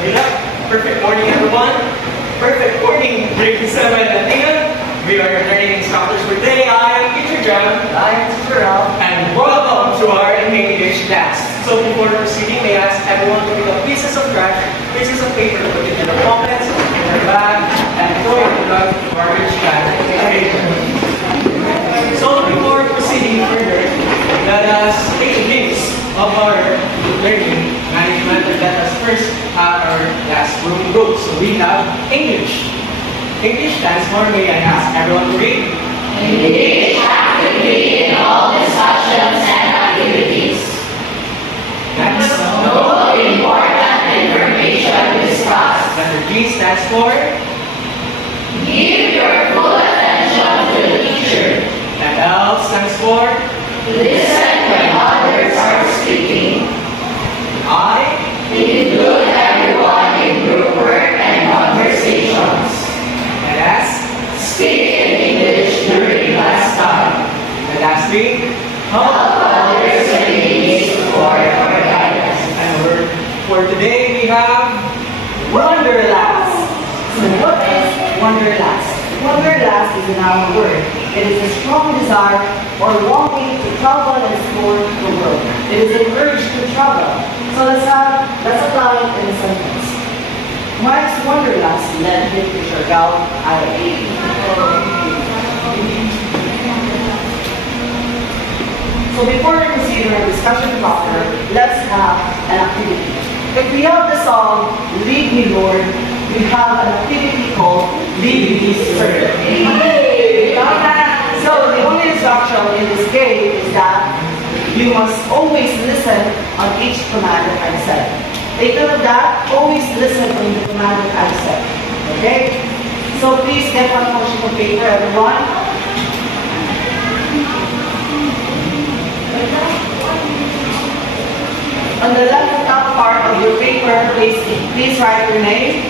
good luck. Perfect morning, everyone. Perfect morning, grade 7 Athena. We are your learning instructors for today. I am Teacher Jam. I am Teacher Ralph. And welcome to our English class. So before proceeding, may I ask everyone to pick up pieces of trash, pieces of paper, put it in their pockets, in their bag, and throw it in the garbage can. Okay. So before proceeding further, let us take a glimpse of our learning management, and let us first have our classroom rules. So we have English. English stands for, may I ask everyone to read? Engage actively in all discussions and activities. Next. Note important information discussed. Letter G stands for? Give your full attention to the teacher. And L stands for? Listen when others are speaking. I? Include everyone in group work and conversations. And S? Speak in English during class time. And lastly? Help others when they need support or guidance. And for today we have Wanderlust. So what is Wanderlust? Wanderlust is a noun word. It is a strong desire or longing to travel and explore the world. It is an urge to travel. So let's apply it in a sentence. Mike's Wanderlust led him to Siargao, Island. So before we proceed with our discussion proper, let's have an activity. If we have the song, Lead Me Lord, we have an activity called Lead Me Sir. So the only instruction in this game is that you must always listen on each command that I've said. Take note of that, always listen on the command that I've said. Okay? So please get one portion of paper, everyone. On the left top part of your paper, please write your name.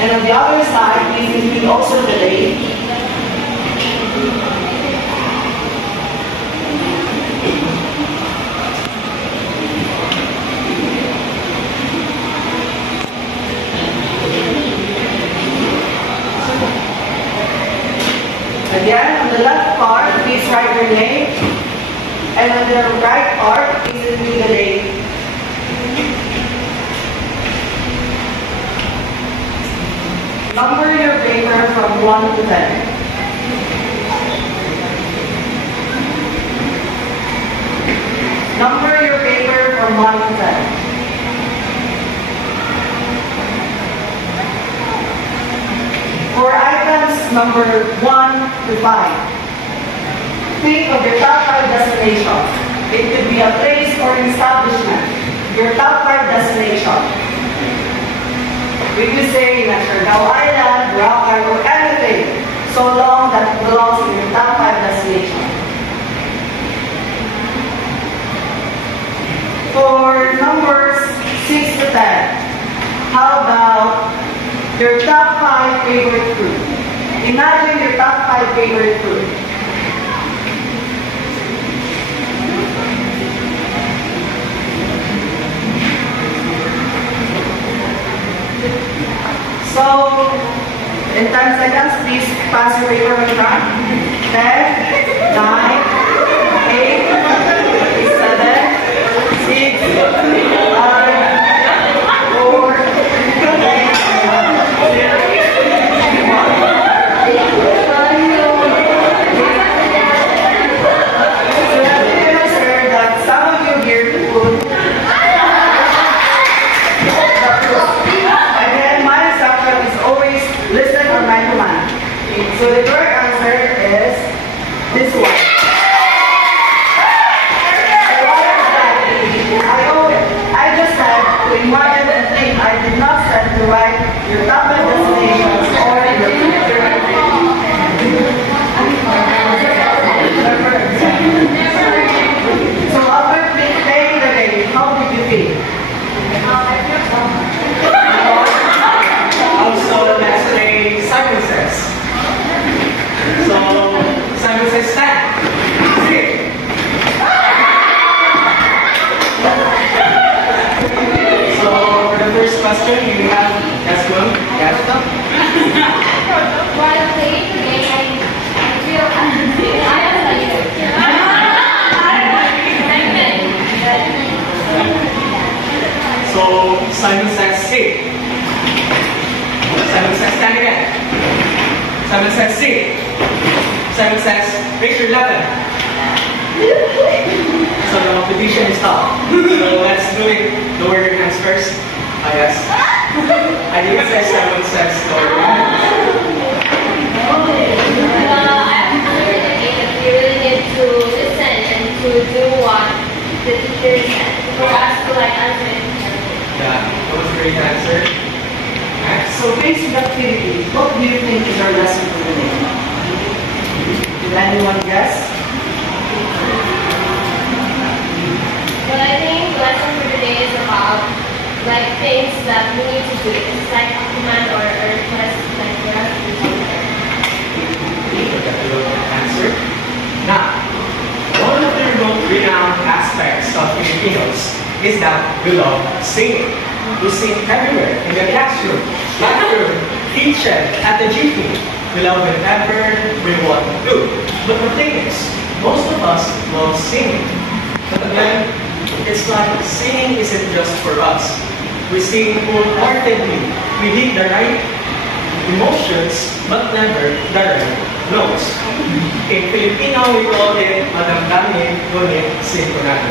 And on the other side, please include also the date. Again, on the left part, please write your name. And on the right part, please include the date. Number your paper from 1 to 10. Number your paper from 1 to 10. For items number 1 to 5. Think of your top 5 destinations. It could be a place or an establishment. Your top 5 destination. We could say in Siargao Island, Boracay, or anything, so long that it belongs to your top 5 destination. For numbers 6 to 10, how about your top 5 favorite food? Imagine your top 5 favorite food. So, in 10 seconds, please pass your paper in front. 10, 9, 8, 7, 6, 5, 4, 3, 2, 1. So the correct answer is this one. question you have, yes, ma'am? Yes. While playing the game, I feel I So, Simon says sit. Simon says stand again. Simon says sit. Simon says raise your weapon. So the competition is tough. So let's do it. Lower your hands first. I guess. I didn't say Simon says lower your hands. I'm underestimated. We really need to listen and to do what the teacher said for us to like answer it. Yeah, that was a great answer. Next. So basic activities, what do you think is our lesson for today? Did anyone guess? But I think the lesson for today is about like things that we need to do. It's like a command or a request like for us to do something. Answer. Now, one of the renowned aspects of Filipinos is that we love singing. We sing everywhere, in the classroom, bathroom, kitchen, at the GP. We love whatever we want to do. But the thing is, most of us love singing. But again, it's like singing isn't just for us. We sing wholeheartedly. We hit the right emotions, but never the right notes. In Filipino, we call it madamdamin, ngunit sintonado.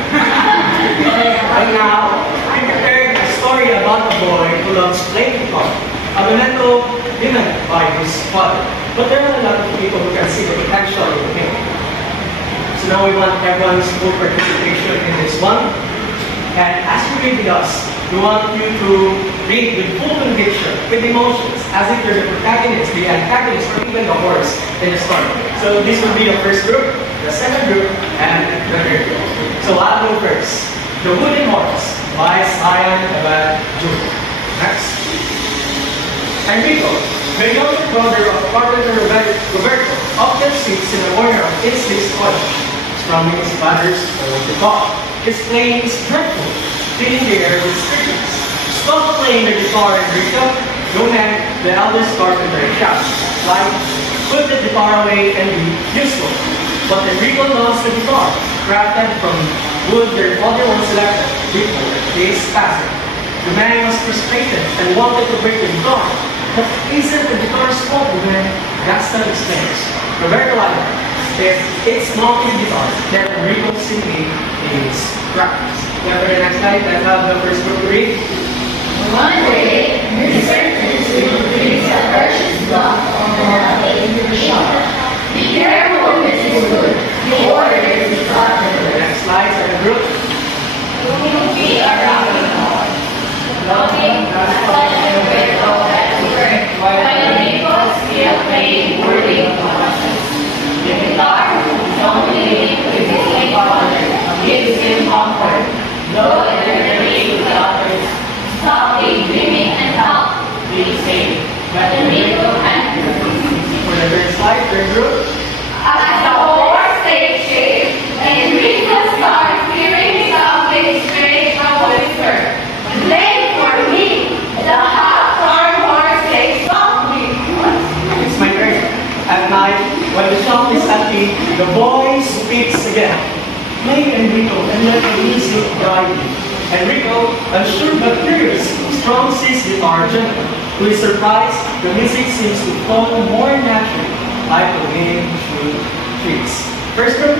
And now, we prepared a story about a boy who loves playing guitar. A memento given by his father. But there are a lot of people who can see the potential in him. So now we want everyone's full participation in this one. And as you read with us, we want you to read with full conviction, with emotions, as if you're the protagonist, the antagonist, or even the horse in the story. So this will be the first group, the second group, and the third group. So I'll go first. The Wooden Horse by Cyan Abad Jr. Next. Enrico, the younger brother of Carpenter Roberto, often sits in a corner of Inslee's college, strumming his father's old guitar. His playing is dreadful, filling the air with screams. Stop playing the guitar, Enrico. Don't have the eldest carpenter shouts. Like, put the guitar away and be useful. But Enrico lost the guitar, crafted from wood their father once selected before his passing. The man was frustrated and wanted to break the guitar. But isn't the guitar's fault, man? Gaston explains. Roberto Alba says it's not his guitar, that Enrico simply needs practice. Now for the next slide, let's have the first group to read. One day, Mr. Tinsley brings a purchase block on the shop. Be careful, Mrs. Wood. The order is The next slide, second group. will be a rocking horse. Rocking, such a great dog at work, while Enrico is still playing whirling horses. The guitar, dominating with his late father, gives him comfort, though energetic with others. Stop daydreaming and help, they say, but Enrico can't. For the third slide, third group. As the horse takes shape, Enrico starts hearing something strange from the whisper. Play for me, the half-farm horse says softly. It's my turn. At night, when the shop is empty, the boy speaks again. Play, Enrico, and let the music guide you. Enrico, unsure but curious, strums his guitar gently. To his surprise, the music seems to flow more naturally, like the wind through trees. First group.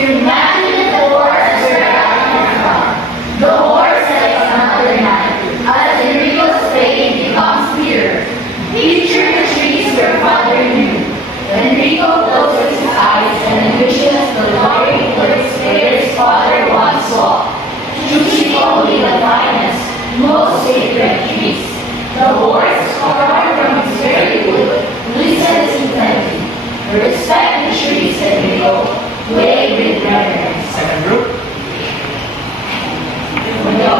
Imagine the horse where I come from. The horse like another night, as Enrico's playing becomes clearer. Picture the trees where father knew. Enrico closes his eyes and envisions the glory place where his father once walked. Choosing only the finest, most sacred trees. The horse, far from his very wood, listens intently. Respect the trees, Enrico. Play with reverence. Second group. When the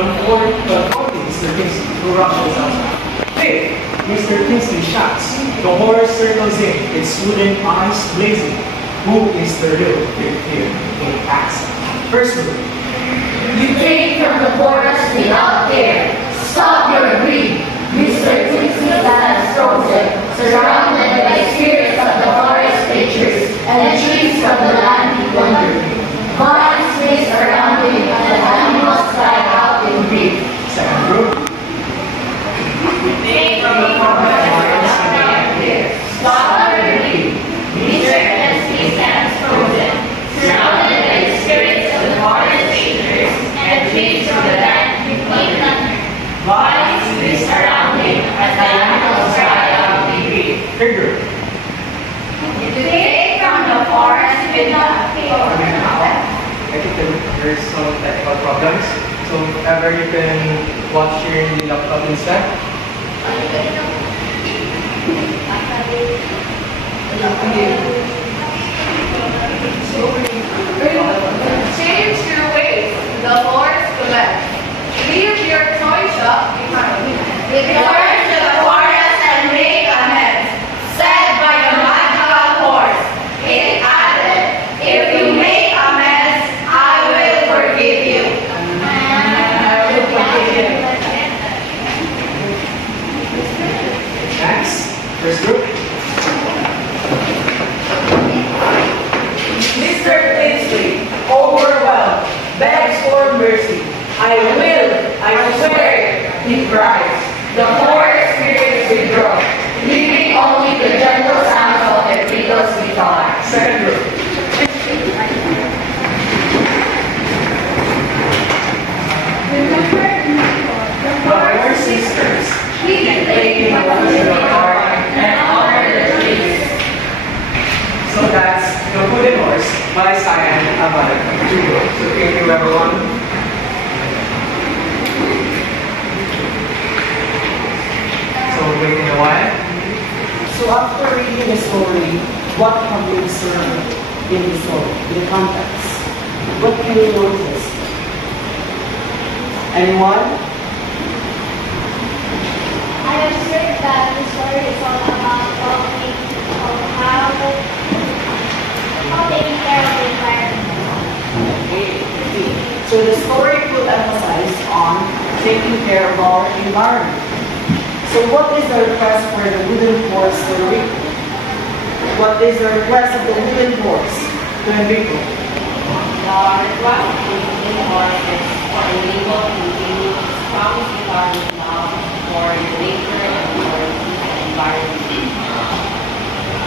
Confronting Mr. Kingsley, who rushes outside. Hey, Mr. Kingsley shouts. The horse circles in, its wooden eyes blazing. Who is the real victim? He asks. First rule. You came from the forest without care. Stop your greed. Mr. Kingsley stands frozen, surrounded by spirits of the forest creatures and trees from the land he wandered. Vines race around him and the animals cry out in grief. Second rule. You came from the forest without care. Stop your greed. Mr. Kingsley stands frozen, surrounded by the spirits of the forest creatures and trees from the land he wandered. Vines race around him as the animals cry out in grief. Third rule. You came from the forest without care. I think there's some technical problems. So if ever you can watch here in the laptop instead. Change your ways, the Lord's command. Leave your toy shop behind. Return to the forest and make amends, said by the magical horse. It added, if you make amends, I will forgive you. I will forgive you. Next, first group. Mr. Kingsley, overwhelmed, begs for mercy. I swear, he cries. The forest spirits withdraw, leaving only the gentle sounds of Enrico's guitar. Second group. Brothers and sisters, We can take the guitar and honor the trees. so that's The Wooden Horse by Cyan Abad. So thank you everyone. So waiting a while. So after reading the story, what have you observed in the story, in the context? What do you notice? Anyone? I observed that the story is all about how taking care of the environment. So the story could emphasize on taking care of our environment. So what is the request for the wooden horse to Enrico? What is the request of the wooden horse to Enrico? The request of the wooden horse is for Enrico to continue his promised regarding love for the nature and for the environment.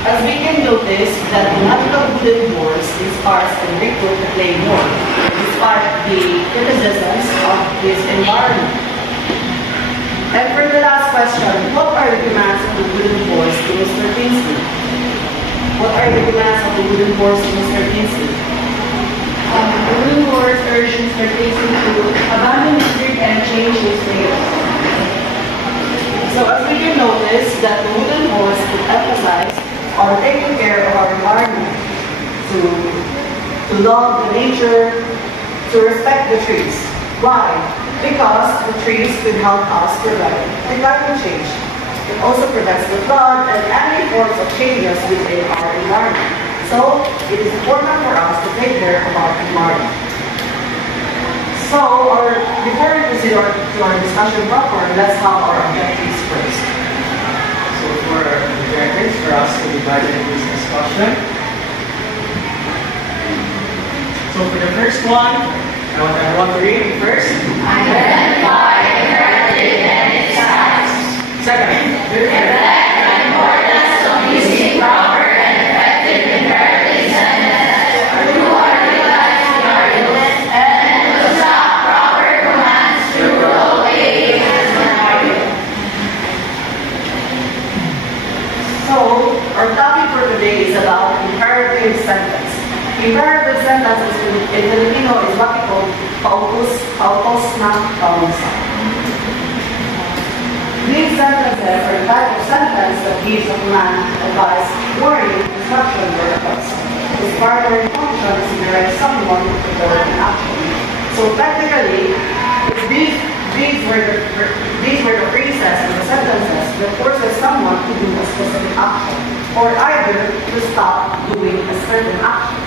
As we can notice that the magical wooden horse inspires Enrico to play more, despite the criticisms of his environment. And for the last question, what are the commands of the wooden horse to Mr. Kingsley? What are the commands of the wooden horse to Mr. Kingsley? The wooden horse urged Mr. Kingsley to abandon his greed and change his ways. So as we can notice that the wooden horse could emphasize on taking care of our environment, to love the nature, to respect the trees. Why? Because the trees could help us prevent the climate change. It also prevents the flood and any forms of changes within our environment. So it is important for us to take care of our environment. So before we proceed to our discussion proper, let's have our objectives first. So for objectives for us to divide into this discussion. So for the first one, I want everyone to read it first. Identify the heritage and its types. Second, Reflect the importance of using proper and effective inheritance sentences to articulate scenarios and to adopt proper commands to rural areas and scenarios. So our topic for today is about imperative sentence. Imperative sentences in Filipino is what we call pautos na pausa. These sentences are a type of sentence that gives a command, advice, warning, instruction, or request. Its primary function is to direct someone to perform an action. So technically, These were the phrases and the sentences that forces someone to do a specific action, or either to stop doing a certain action.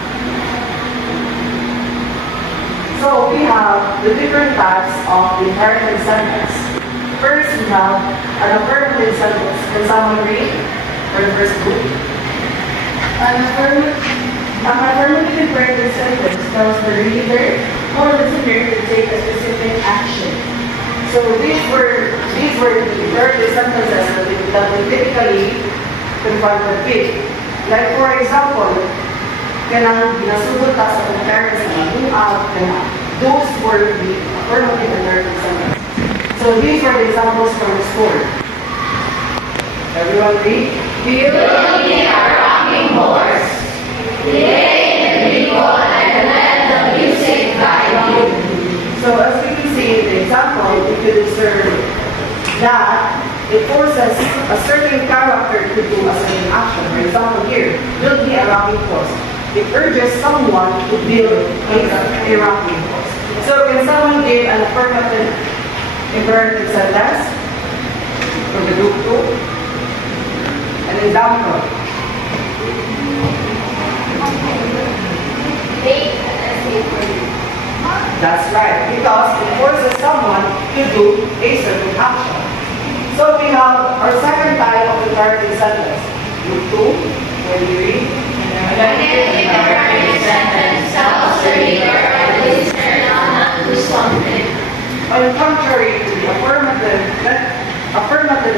So we have the different types of the imperative sentence. First, we have an affirmative sentence. Can someone read for the first group? An affirmative imperative sentence tells the reader or listener to take a specific action. So these were the imperative sentences that we typically confronted with. Like for example, kanang ginasugod ta sa comparison na buag kana. Those were the affirmative imperative sentences. So these were the examples from the story. Everyone read? Building a rocking horse. Today in the people and let the music guide you. So as we can see in the example, we could observe that it forces a certain character to do a certain action. For example here, building a rocking horse. It urges someone to build a rocking horse. So can someone give an affirmative imperative sentence for the group 2? An example. Make an essay for you. That's right, because it forces someone to do a certain action. So we have our second type of imperative sentence. Group 2, when you read. An imperative sentence tells the reader or listener not to do something. On the contrary to the affirmative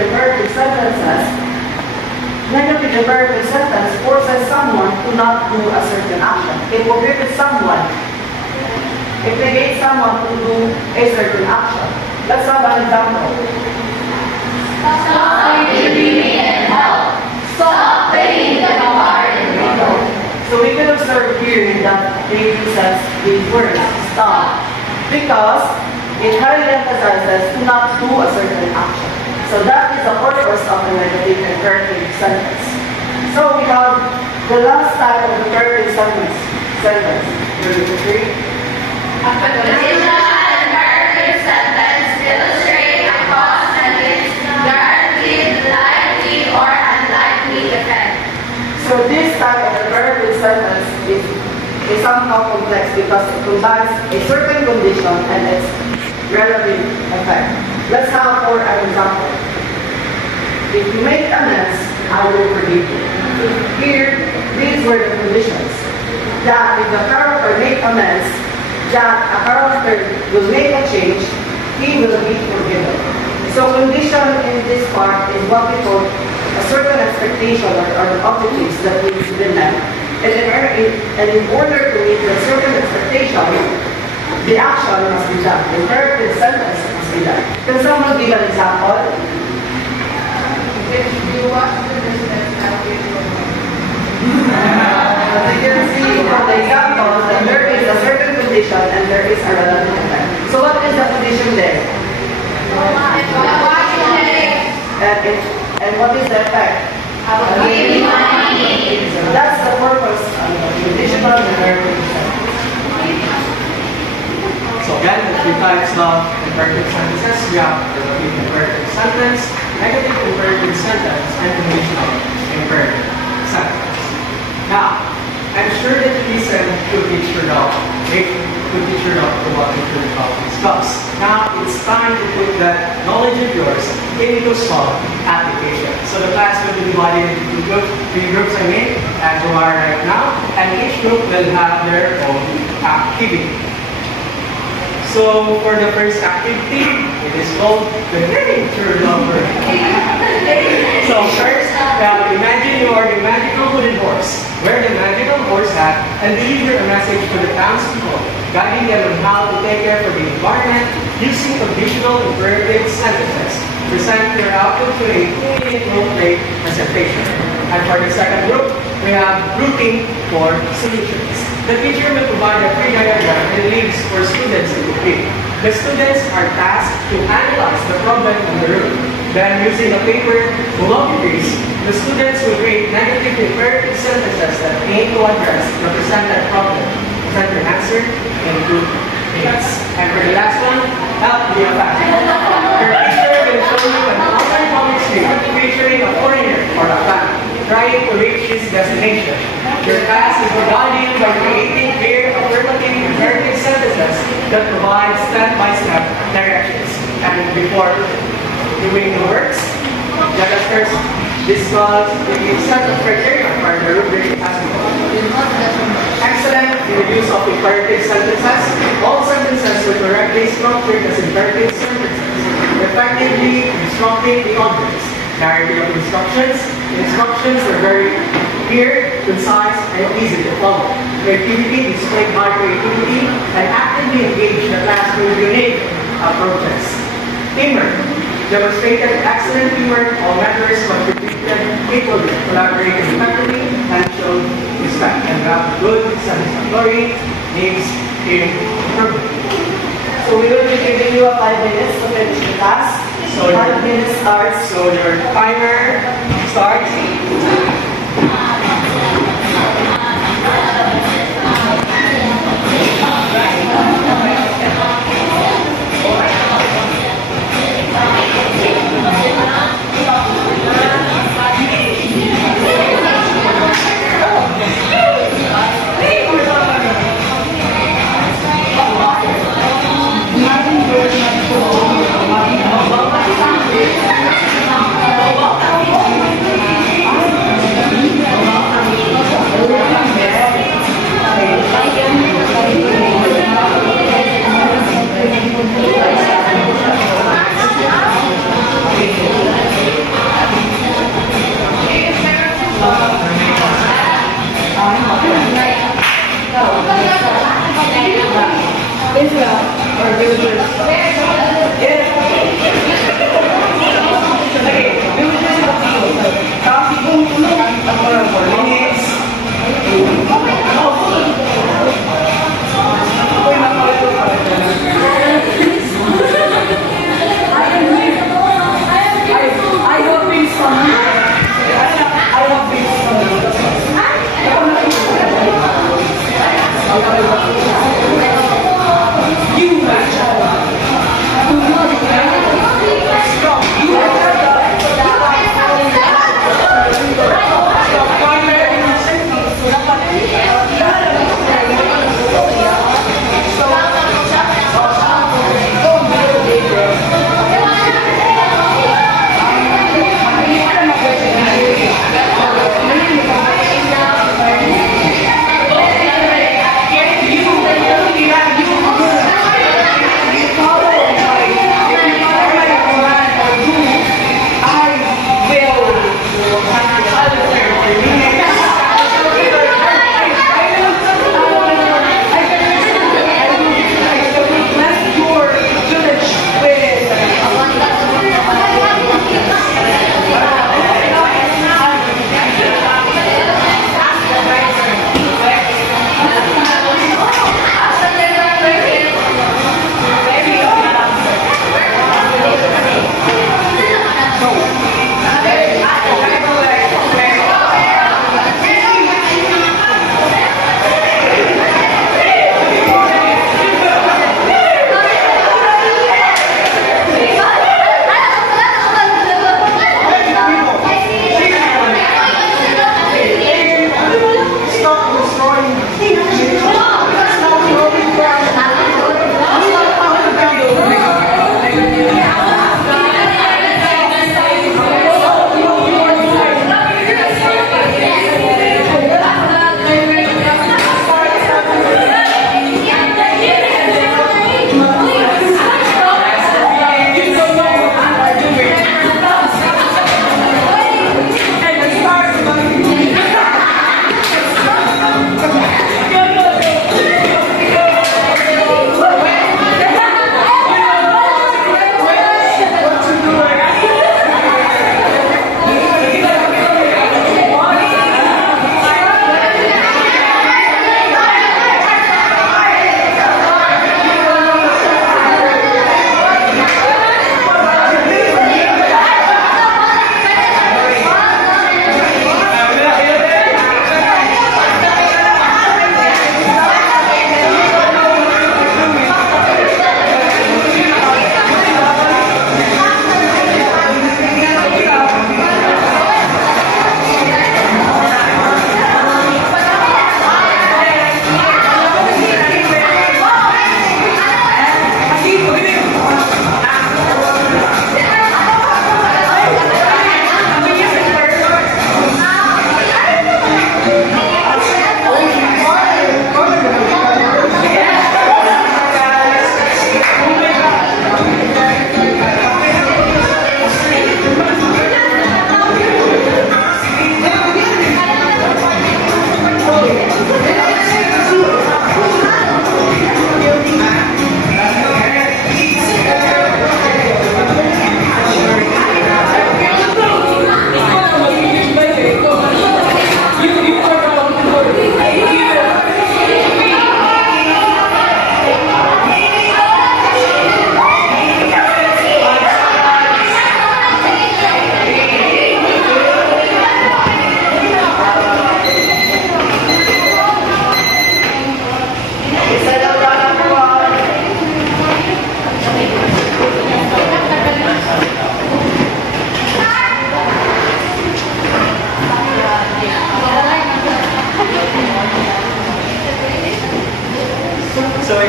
imperative sentences, negative imperative sentence forces someone to not do a certain action. It prohibits someone. It negates someone to do a certain action. Let's have an example. Stop intervening and help. Stop playing the garden window. So we can observe here that they uses the word stop because it highly emphasizes to not do a certain action. So that is the purpose of the negative imperative sentence. So we have the last type of imperative sentence. Ready to read? A conditional imperative sentence illustrates a cause and its guaranteed likely or unlikely effect. So this type of imperative sentence is somehow complex because it combines a certain condition and its relative effect. Let's have for an example. If you make amends, I will forgive you. Here, these were the conditions. That if the character make amends, that a character will make a change, he will be forgiven. So condition in this part is what we call a certain expectation or objectives that needs to be met. And in order to meet a certain expectation, the action must be done. The imperative sentence must be done. Can someone give an example? If you watch the business, I'll give you a As you can see from the example that there is a certain condition and there is a relative effect. So what is the condition there? And what is the effect? I will give you money. That's the purpose of the conditional imperative sentence. So again, the three types of imperative sentences. We have relative imperative sentence, negative imperative sentence, and conditional imperative sentence. Now, I'm sure that you listened to Teacher Dog. To Teacher Dog to what Teacher Dog discussed. Now, it's time to put that knowledge of yours into some application. So the class will be divided into three groups, as we are right now, and each group will have their own activity. So for the first activity, it is called the nature lover. So first, imagine you are the magical wooden horse. Wear the magical horse hat and deliver a message to the townspeople, guiding them on how to take care of the environment using conditional imperative sentences. Present your output to a 2-minute role-play presentation. And for the second group, we have grouping for solutions. The teacher will provide a free diagram and links for students to complete. The students are tasked to analyze the problem on the room. Then, using a paper glossy piece, the students will create negative imperative sentences that aim to address the presented problem. Present your answer in group Yes. And for the last one, help be a fact. Your teacher will show you an online comic strip featuring a foreigner or a fan trying to reach his destination. Your task is to guide him by creating clear, affirmative, imperative sentences that provide step-by-step directions. And before doing the works, let us first discuss the set of criteria for the rubric as excellent in the use of imperative sentences. All sentences were correctly structured as imperative sentences, effectively instructing the audience. Clarity of instructions. Instructions are very clear, concise, and easy to follow. Creativity displayed by creativity and actively engaged the class with unique approaches. Teamwork. Demonstrated excellent teamwork. All members contributed equally, collaborated effectively, and showed respect and have good, satisfactory needs in improvement. So we will be giving you 5 minutes to finish the task. So 5 minutes starts. So your timer starts.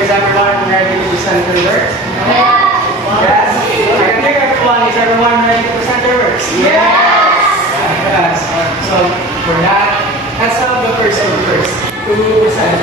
is everyone ready to present their works? Yes. I think everyone, is everyone ready to present their works? Yes. So for that, let's have the first one first. Who will present?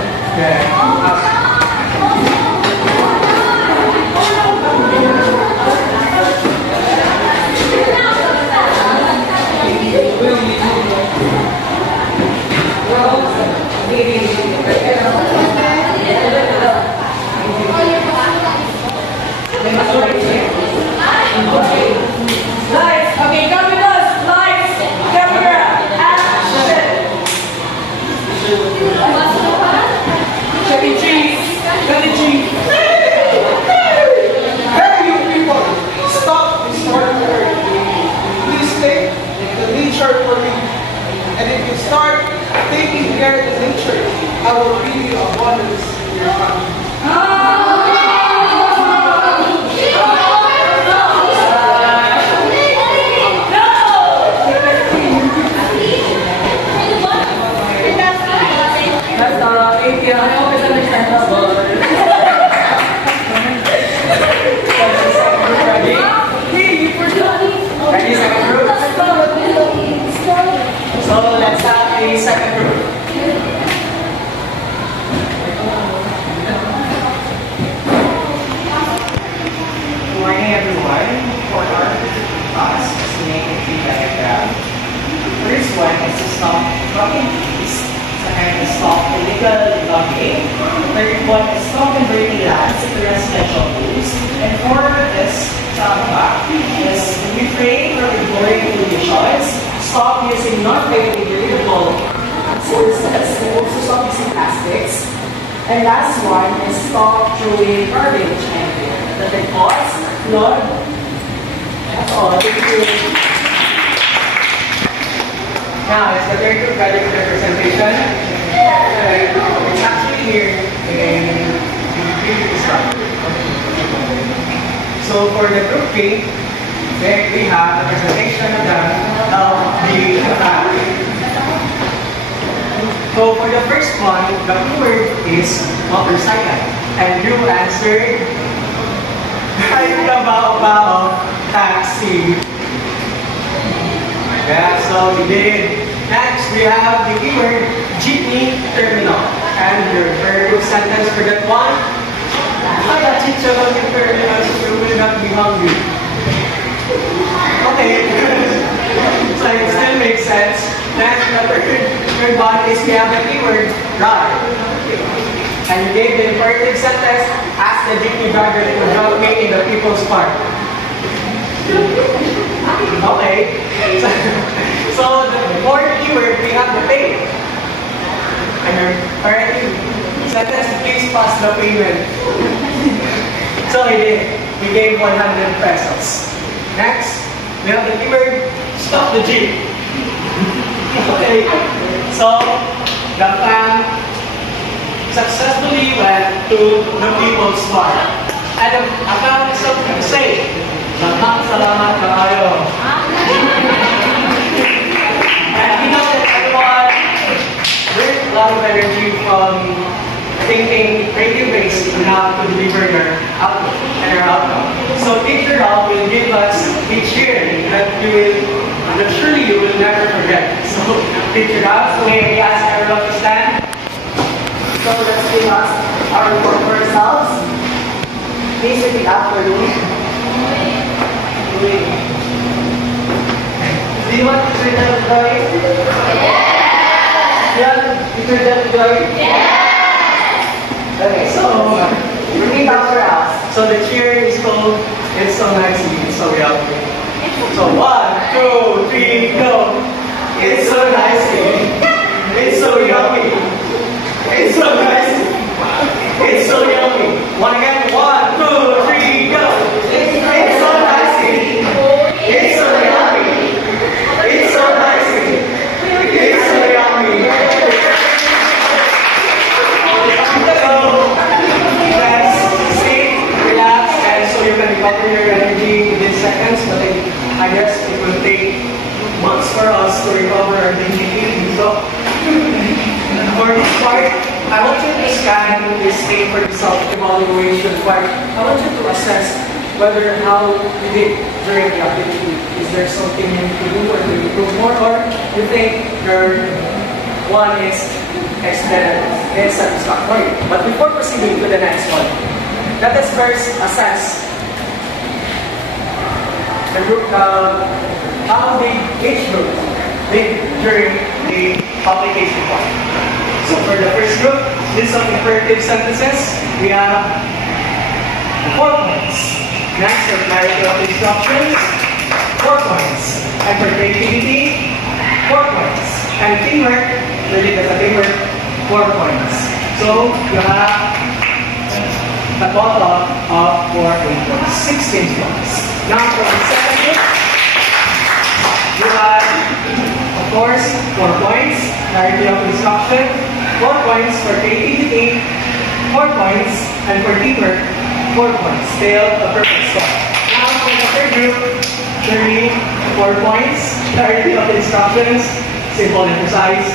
Lights! Okay, come with us! Lights! Camera! Action! Chuck E. Cheese! Chuck E. Cheese! Hey, you people! Stop destroying the earth. Please take the nature for me. And if you start taking care of the nature, I will give you abundance in your family. That's not it. I hope it's understandable. Ready? Ready, second group? So let's have a second group. Good morning, everyone. For our class, to make a tree diagram. First one is to stop talking trees. Second is stop illegal logging. Third one is stop converting lands into residential use. And for this is refrain from ignoring pollutions. Stop using non-biodegradable sources and also stop using plastics. And last one is stop throwing garbage anywhere. That it cause flood. That's all. Thank you. Now, it's the turn to project representation. It's actually here in previous structure. So for the group K, there we have the presentation of the family. So for the first one, the keyword is motorcycle. And you answered, ay kabao-bao taxi. Yeah, so we did. Next, we have the keyword jeepney terminal. And your very good sentence for that one. I got chicha on the terminal, so you will not be hungry. Okay. So it still makes sense. Next, the third one is we have the keyword ride. And you gave the imperative sentence, ask the jeepney driver to drop me in the people's park. Okay. So the fourth keyword, we have the pay. And your imperative sentence, please pass the payment. So he did. He gave 100 pesos. Next, we have the keyword, stop the jeep. Okay. So the fan successfully went to the people's park. And the account is something to say. Salamat na kayo. And we know that everyone with a lot of energy from thinking creative ways on how to deliver your output and your outcome. So Teacher Rob will give us a cheer that surely you will never forget. So Teacher Rob, may we ask everyone to stand? So let's give us our report for ourselves. Please repeat after me. Do you want to turn down the drawing? Yes! You turn down the drawing? Yes! Okay, so repeat after us. So the cheer is called It's So Nice, It's So Yummy. So 1, 2, 3, go! It's so nice, it's so yummy. It's so nice, it's so yummy. One again, 1, 2, 3, go! It's so nice, it's so yummy. It's so nice, it's so yummy. So let's sit, relax, and so you can recover your energy within seconds. But I guess it will take months for us to recover our dignity. So for this part, I want you to scan this thing for the self-evaluation part. I want you to assess whether how you did during the activity. Is there something you need to do or to improve more, or you think your one is satisfactory? But before proceeding to the next one, let us first assess the group, how did each group did during the application part. So for the first group, list of imperative sentences, we have 4 points. Next, the clarity of instructions, 4 points. And for creativity, 4 points. And teamwork, really as a teamwork, 4 points. So you have a total of 4 points, 16 points. Now for the second group, you have, of course, 4 points. Clarity of instruction, 4 points for creativity, 4 points, and for teamwork, 4 points. Still a perfect score. Now for the third group, 4 points. Clarity of instructions, simple and precise,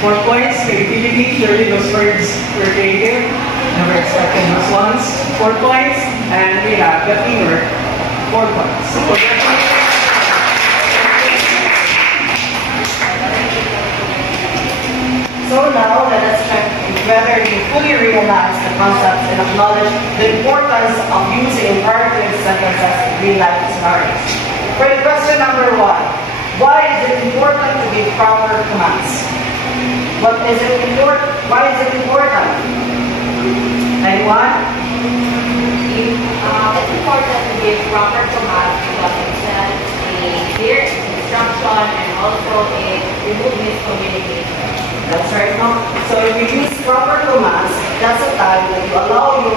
4 points. Creativity, surely those words were creative, never expecting those ones, 4 points. And we have the teamwork, 4 points. So So now, let us check whether you fully realize the concepts and acknowledge the importance of using imperative sentences in real-life scenarios. For the question number 1, why is it important to give proper commands? What is it important? Why is it important? Anyone? It's important to give proper commands because it sends a clear instruction and also it removes miscommunication. That's right, no? So if you use proper commands, that's the time that you allow your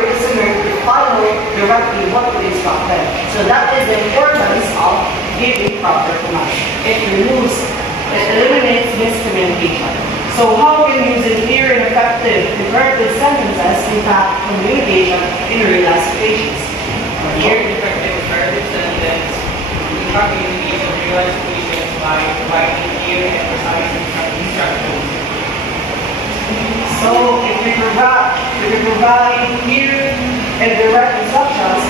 listener to follow directly what you instruct them. So that is the importance of giving proper commands. It eliminates miscommunication. So how can using clear and effective imperative sentences impact communication in real-life situations? clear and effective imperative sentence, impact communication in real-life situations by providing clear and precise instructions. So if we provide clear and direct instructions,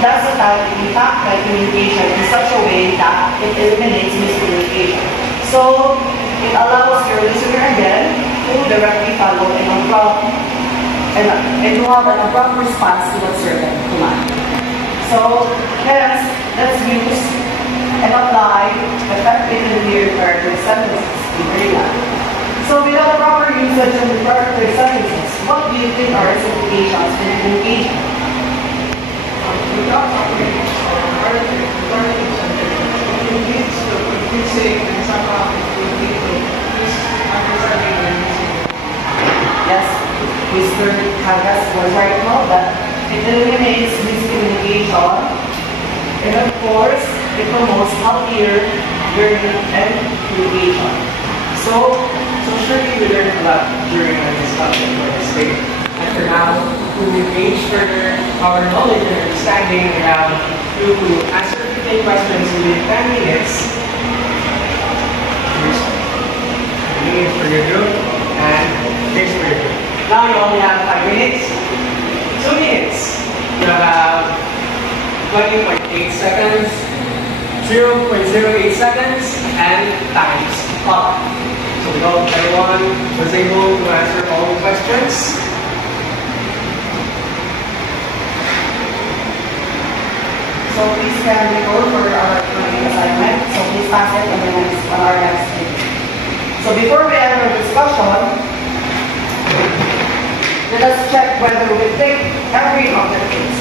that's the time we impact that communication in such a way that it eliminates miscommunication. So it allows your listener again to directly follow and to have an abrupt response to a certain command. So hence, let's use and apply effective and clear imperative sentences in real life. So without proper usage of imperative sentences, what do you think are its implications in communication? Without proper use of imperative sentences, it leads to confusing and somehow it will lead to misunderstanding and missing. Yes, Mr. Hagas was right now that it eliminates miscommunication and of course it promotes healthier learning and communication. So surely we learned a lot during our discussion for this day. And for now, to engage further our knowledge and understanding, we have to answer 15 questions within 10 minutes. Here's for your group, and here's for your group. Now you only have 5 minutes. 2 minutes. You have 20.8 seconds, 0.08 seconds, and times up. So we hope everyone was able to answer all the questions. So please can we go for our assignment. So please pass it on our next meeting. So before we end our discussion, let us check whether we think every of the things.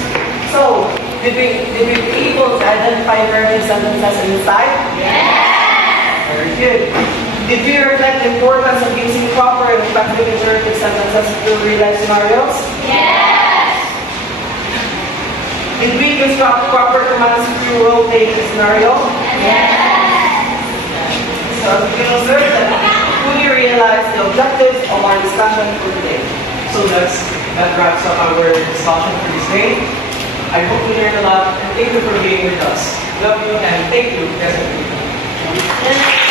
So did we be able to identify imperative sentences inside? Yes! Very good. Did we reflect the importance of using proper and effective imperative sentences to real-life scenarios? Yes! Did we construct proper commands to role-playing scenario? Yes! So as you can observe that we fully realize the objectives of our discussion for today. So that wraps up our discussion for this day. I hope you learned a lot and thank you for being with us. Love you and thank you, President.